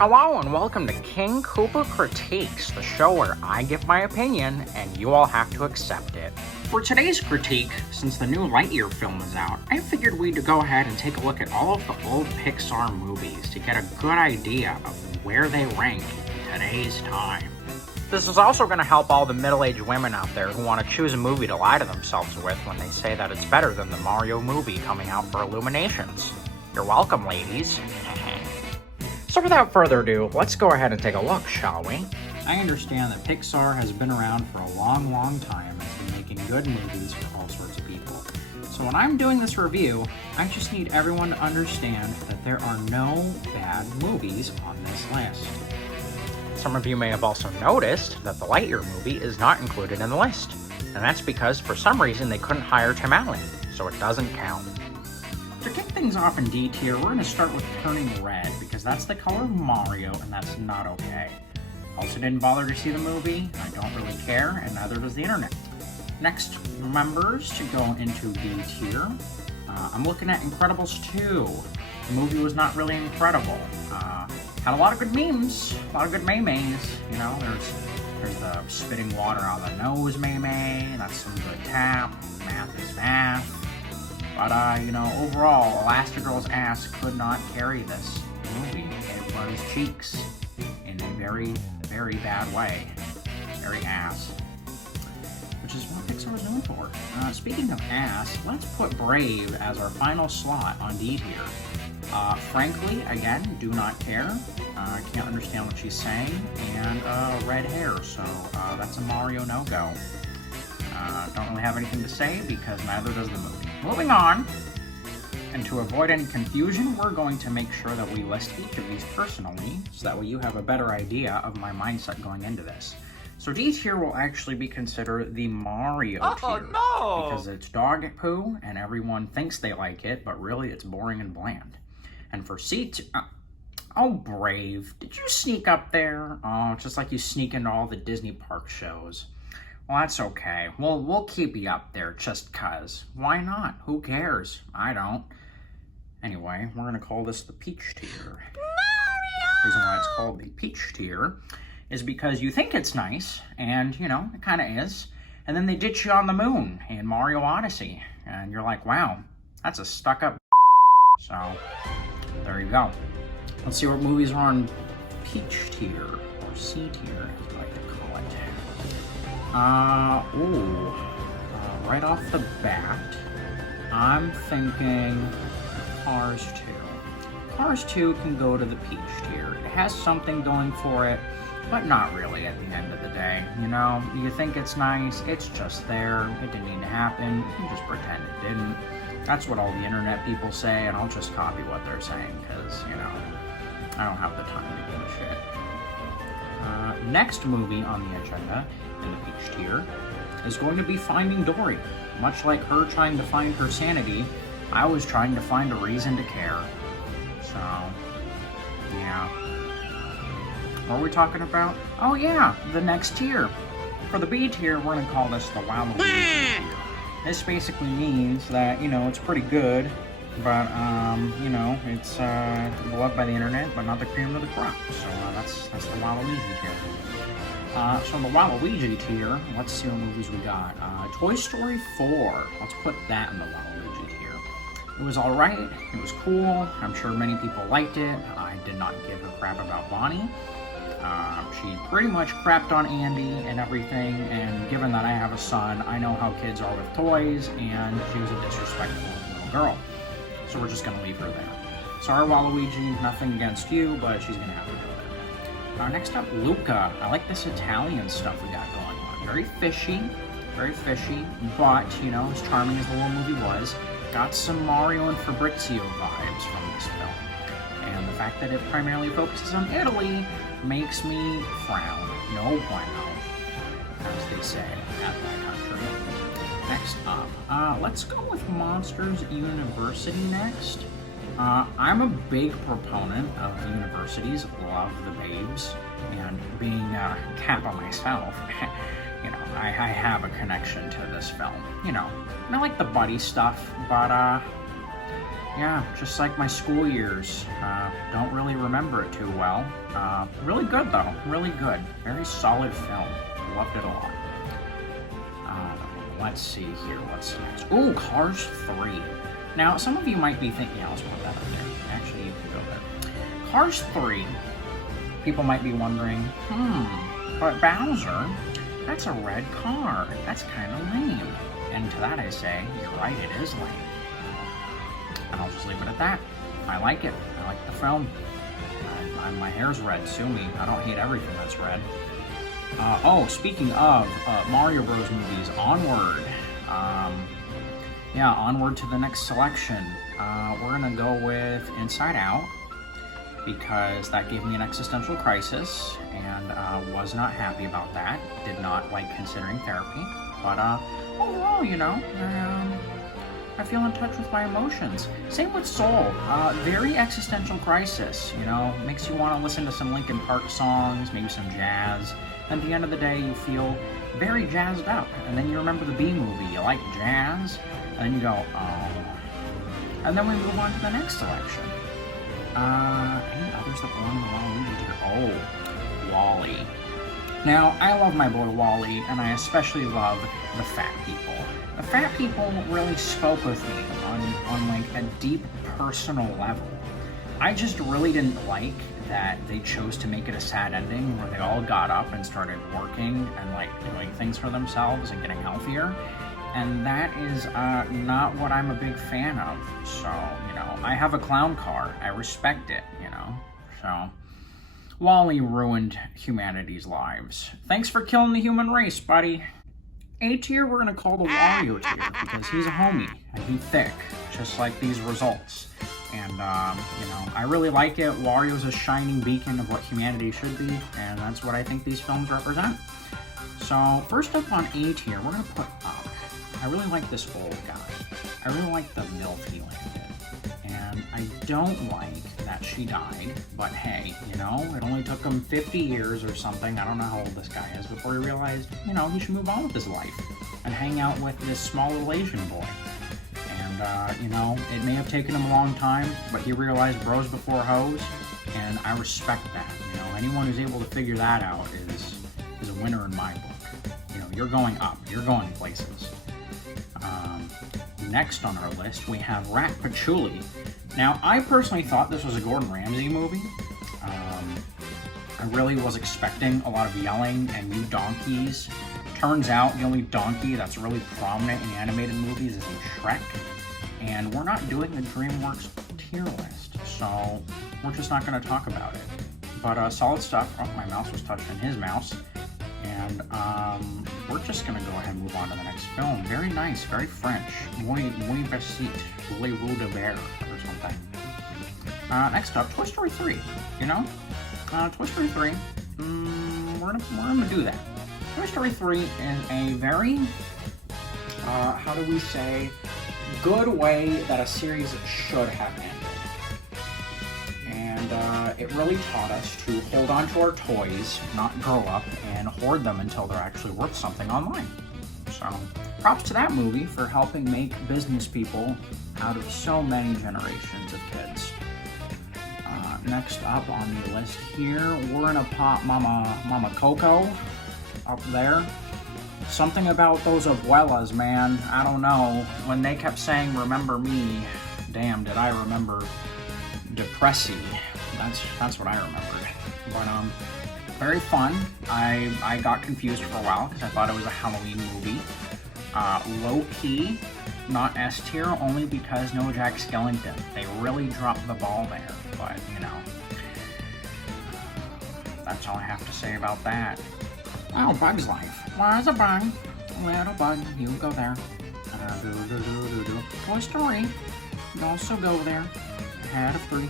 Hello and welcome to King Koopa Critiques, the show where I give my opinion and you all have to accept it. For today's critique, since the new Lightyear film is out, I figured we'd go ahead and take a look at all of the old Pixar movies to get a good idea of where they rank in today's time. This is also going to help all the middle-aged women out there who want to choose a movie to lie to themselves with when they say that it's better than the Mario movie coming out for Illuminations. You're welcome, ladies. So without further ado, let's go ahead and take a look, shall we? I understand that Pixar has been around for a long time and has been making good movies for all sorts of people. So when I'm doing this review, I just need everyone to understand that there are no bad movies on this list. Some of you may have also noticed that the Lightyear movie is not included in the list, and that's because for some reason they couldn't hire Tim Allen, so it doesn't count. To kick things off in D tier, we're going to start with turning red, because that's the color of Mario, and that's not okay. Also didn't bother to see the movie, I don't really care, and neither does the internet. Next members to go into B tier, I'm looking at Incredibles 2. The movie was not really incredible. Had a lot of good memes, a lot of good memes. You know, there's the spitting water out the nose meme, that's some good tap, math is math. But, you know, overall, Elastigirl's ass could not carry this movie. It was cheeks in a very, very bad way. Very ass. Which is what Pixar was known for. Speaking of ass, let's put Brave as our final slot on D tier. Frankly, again, do not care. I can't understand what she's saying. And red hair, so that's a Mario no-go. Don't really have anything to say because neither does the movie. Moving on, and to avoid any confusion, we're going to make sure that we list each of these personally, so that way you have a better idea of my mindset going into this. So D tier will actually be considered the Mario tier. No! Because it's dog poo, and everyone thinks they like it, but really it's boring and bland. And for C tier, oh Brave, did you sneak up there? Oh, just like you sneak into all the Disney park shows. Well, that's okay. We'll keep you up there just cuz. Why not? Who cares? I don't. Anyway, we're going to call this the Peach tier. Mario! The reason why it's called the Peach tier is because you think it's nice, and, you know, it kind of is, and then they ditch you on the moon in Mario Odyssey, and you're like, wow, that's a stuck-up. So, there you go. Let's see what movies are on Peach tier, or C tier, as you like to call it. Right off the bat, I'm thinking Cars 2. Cars 2 can go to the Peach tier. It has something going for it, but not really at the end of the day. You know, you think it's nice, it's just there, it didn't need to happen, you can just pretend it didn't. That's what all the internet people say, and I'll just copy what they're saying, because, you know, I don't have the time to give a shit. Next movie on the agenda in the Peach tier is going to be Finding Dory. Much like her trying to find her sanity, I was trying to find a reason to care. So, yeah. What are we talking about? Oh yeah, the next tier. For the B tier, we're going to call this the Waluigi tier. This basically means that, you know, it's pretty good, but, you know, it's beloved by the internet, but not the cream of the crop. So that's the Waluigi tier. So in the Waluigi tier, let's see what movies we got. Toy Story 4. Let's put that in the Waluigi tier. It was alright. It was cool. I'm sure many people liked it. I did not give a crap about Bonnie. She pretty much crapped on Andy and everything, and given that I have a son, I know how kids are with toys, and she was a disrespectful little girl. So we're just going to leave her there. Sorry, Waluigi, nothing against you, but she's going to have to go there. Next up, Luca. I like this Italian stuff we got going on. Very fishy, but, you know, as charming as the little movie was, got some Mario and Fabrizio vibes from this film. And the fact that it primarily focuses on Italy makes me frown. No bueno, as they say at that country. Next up, let's go with Monsters University next. I'm a big proponent of universities, love the babes, and being Kappa myself, you know, I have a connection to this film. You know, I like the buddy stuff, but Yeah, just like my school years. Don't really remember it too well. Really good though, really good. Very solid film. Loved it a lot. Let's see here, what's next? Ooh, Cars 3. Now, some of you might be thinking, yeah, let's put that up there. Actually, you can go there. Cars 3, people might be wondering, but Bowser, that's a red car. That's kind of lame. And to that I say, you're right, it is lame. And I'll just leave it at that. I like it. I like the film. My hair's red, sue me. I don't hate everything that's red. Oh, speaking of Mario Bros. Movies, Onward. Yeah, onward to the next selection. We're gonna go with Inside Out, because that gave me an existential crisis, and was not happy about that. Did not like considering therapy, but overall, you know, I feel in touch with my emotions. Same with Soul. Very existential crisis, you know, makes you want to listen to some Linkin Park songs, maybe some jazz. At the end of the day, you feel very jazzed up, and then you remember the B movie, you like jazz, and then you go, oh. And then we move on to the next selection. Any others that belong to Waluigi here? Oh, Wally. Now, I love my boy Wally, and I especially love the fat people. The fat people really spoke with me on like a deep personal level. I just really didn't like that they chose to make it a sad ending where they all got up and started working and like doing things for themselves and getting healthier. And that is not what I'm a big fan of. So, you know, I have a clown car. I respect it, you know. So, Wally ruined humanity's lives. Thanks for killing the human race, buddy. A tier we're gonna call the Wario tier because he's a homie and he's thick, just like these results. And, you know, I really like it. Wario's a shining beacon of what humanity should be, and that's what I think these films represent. So, first up on A tier, we're gonna put up. I really like this old guy. I really like the MILF he landed. And I don't like that she died, but hey, you know, it only took him 50 years or something, I don't know how old this guy is, before he realized, you know, he should move on with his life and hang out with this small little Asian boy. And, you know, it may have taken him a long time, but he realized bros before hoes, and I respect that. You know, anyone who's able to figure that out is a winner in my book. You know, you're going up, you're going places. Next on our list, we have Rat Patchouli. Now, I personally thought this was a Gordon Ramsay movie. I really was expecting a lot of yelling and new donkeys. Turns out the only donkey that's really prominent in animated movies is in Shrek. And we're not doing the DreamWorks tier list, so we're just not going to talk about it. But solid stuff. Oh, my mouse was touching his mouse. And we're just going to go ahead and move on to the next film. Very nice, very French. Muy besite, voulez-vous de bear, or something. Next up, Toy Story 3. You know? Toy Story 3, we're gonna do that. Toy Story 3 is a very, how do we say, good way that a series should have ended. And it really taught us to hold on to our toys, not grow up and hoard them until they're actually worth something online. So, props to that movie for helping make business people out of so many generations of kids. Next up on the list here, we're gonna pop Mama Coco up there. Something about those abuelas, man. I don't know. When they kept saying, "Remember me," damn, did I remember Depressy. That's what I remembered. But very fun. I got confused for a while because I thought it was a Halloween movie. Low key, not S tier, only because no Jack Skellington. They really dropped the ball there. But you know, that's all I have to say about that. Oh, Bug's Life. Was a bug, little bug. You go there. Toy Story. You also go there. Had a 3.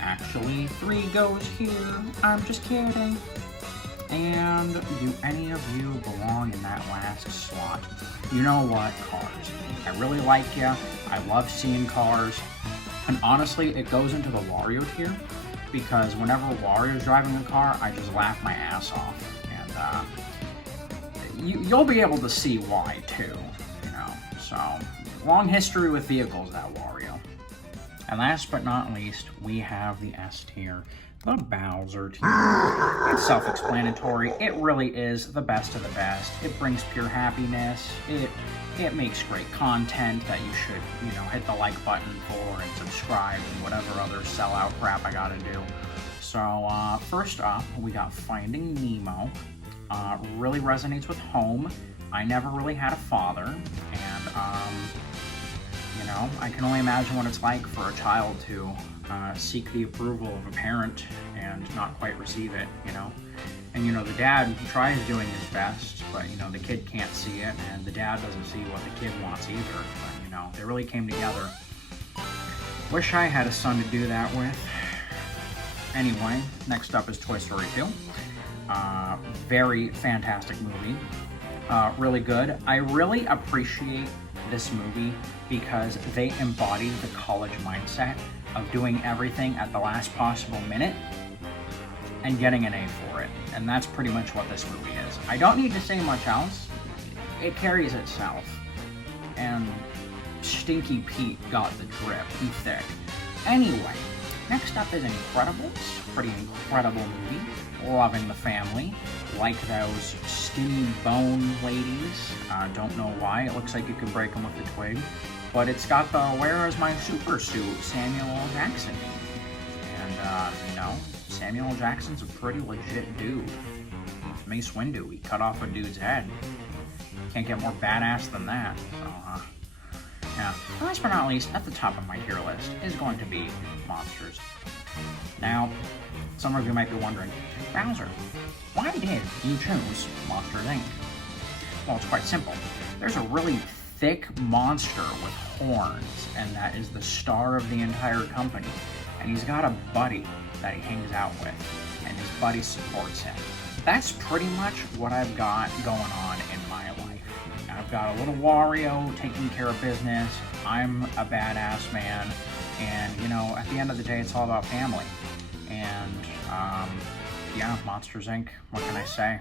Actually, 3 goes here. I'm just kidding. And do any of you belong in that last slot? You know what? Cars. I really like ya. I love seeing Cars. And honestly, it goes into the Wario tier because whenever Wario's driving a car, I just laugh my ass off. And you'll be able to see why too, you know. So Long history with vehicles, that Wario. And last but not least, we have the S tier, the Bowser tier. It's self-explanatory. It really is the best of the best. It brings pure happiness. It makes great content that you should, hit the like button for and subscribe and whatever other sellout crap I gotta do. So, first up, we got Finding Nemo. Really resonates with home. I never really had a father, and, I can only imagine what it's like for a child to seek the approval of a parent and not quite receive it, And, the dad tries doing his best, but, the kid can't see it, and the dad doesn't see what the kid wants either. But, they really came together. Wish I had a son to do that with. Anyway, next up is Toy Story 2. Very fantastic movie. Really good. I really appreciate this movie because they embody the college mindset of doing everything at the last possible minute and getting an A for it. And that's pretty much what this movie is. I don't need to say much else. It carries itself. And Stinky Pete got the drip. He's thick. Anyway, next up is Incredibles. Pretty incredible movie. Loving the family. Like those skinny bone ladies. Don't know why. It looks like you could break them with a twig. But it's got the Where Is My Super Suit Samuel L. Jackson. And, Samuel L. Jackson's a pretty legit dude. Mace Windu, he cut off a dude's head. Can't get more badass than that. So, yeah. Last but not least, at the top of my tier list is going to be Monsters. Now, some of you might be wondering, Bowser, why did you choose Monsters, Inc.? Well, it's quite simple. There's a really thick monster with horns, and that is the star of the entire company. And he's got a buddy that he hangs out with, and his buddy supports him. That's pretty much what I've got going on in my life. I've got a little Wario taking care of business. I'm a badass man, and at the end of the day, it's all about family. And yeah, Monsters Inc. What can I say?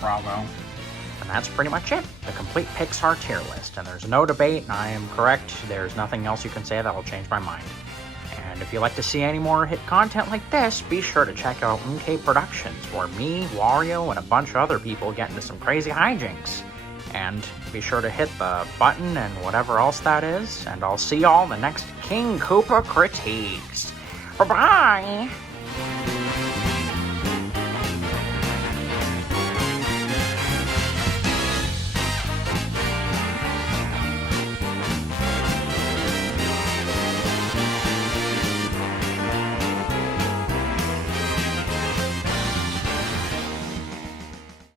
Bravo. And that's pretty much it. The complete Pixar tier list. And there's no debate. I am correct. There's nothing else you can say that will change my mind. And if you'd like to see any more hit content like this, be sure to check out MK Productions, where me, Wario, and a bunch of other people get into some crazy hijinks. And be sure to hit the button and whatever else that is. And I'll see y'all in the next King Koopa Critiques. Bye-bye!